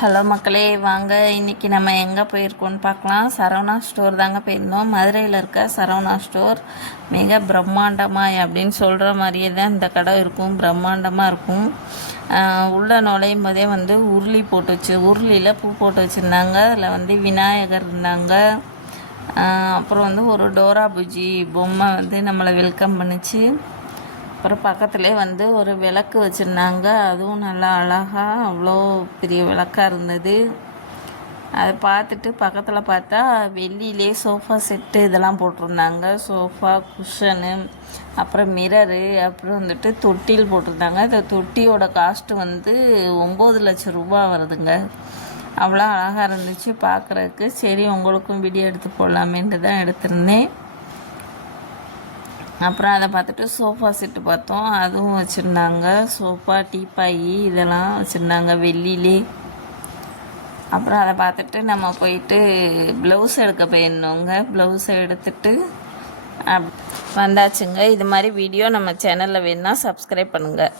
Hello மக்களே, வாங்க இன்றைக்கி நம்ம எங்கே போயிருக்கோம்னு பார்க்கலாம். சரவணா ஸ்டோர் தாங்க போயிருந்தோம். மதுரையில் இருக்க சரவணா ஸ்டோர் மிக பிரம்மாண்டமாக அப்படின்னு சொல்கிற மாதிரியே தான் இந்த கடை இருக்கும். பிரம்மாண்டமாக இருக்கும். உள்ளே நுழையும் போதே உருளியில் பூ போட்டு வச்சுருந்தாங்க. அதில் விநாயகர் இருந்தாங்க. அப்புறம் ஒரு டோரா புஜ்ஜி பொம்மை நம்மளை வெல்கம் பண்ணிச்சு. அப்புறம் பக்கத்துலேயே ஒரு விளக்கு வச்சுருந்தாங்க. அதுவும் நல்லா அழகாக அவ்வளோ பெரிய விளக்காக இருந்தது. அதை பார்த்துட்டு பக்கத்தில் பார்த்தா வெள்ளியிலே சோஃபா செட்டு இதெல்லாம் போட்டிருந்தாங்க. சோஃபா, குஷனு, அப்புறம் மிரரு, அப்புறம் தொட்டில் போட்டிருந்தாங்க. இந்த தொட்டியோட காஸ்ட்டு 9 லட்சம் ரூபா வருதுங்க. அவ்வளோ அழகாக இருந்துச்சு பார்க்குறதுக்கு. சரி, உங்களுக்கும் வீடியோ எடுத்து போடலாமேன்ட்டு தான் எடுத்திருந்தேன். அப்புறம் அதை பார்த்துட்டு சோஃபா செட்டு பார்த்தோம். அதுவும் வச்சுருந்தாங்க. சோஃபா, டீப்பாயி இதெல்லாம் வச்சுருந்தாங்க வெள்ளியிலே. அப்புறம் அதை பார்த்துட்டு நம்ம போயிட்டு ப்ளவுஸ் எடுக்க போயிருந்தோங்க. ப்ளவுஸை எடுத்துட்டு வந்தாச்சுங்க. இது மாதிரி வீடியோ நம்ம சேனலில் வேணுன்னா சப்ஸ்கிரைப் பண்ணுங்கள்.